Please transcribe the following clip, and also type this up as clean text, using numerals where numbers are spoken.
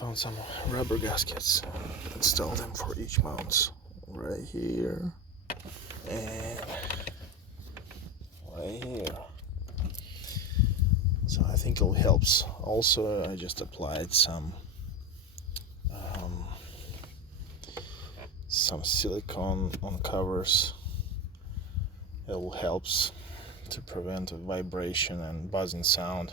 found some rubber gaskets, install them for each mount right here and right here. So I think it helps. Also, I just applied some silicone on covers. It helps to prevent vibration and buzzing sound.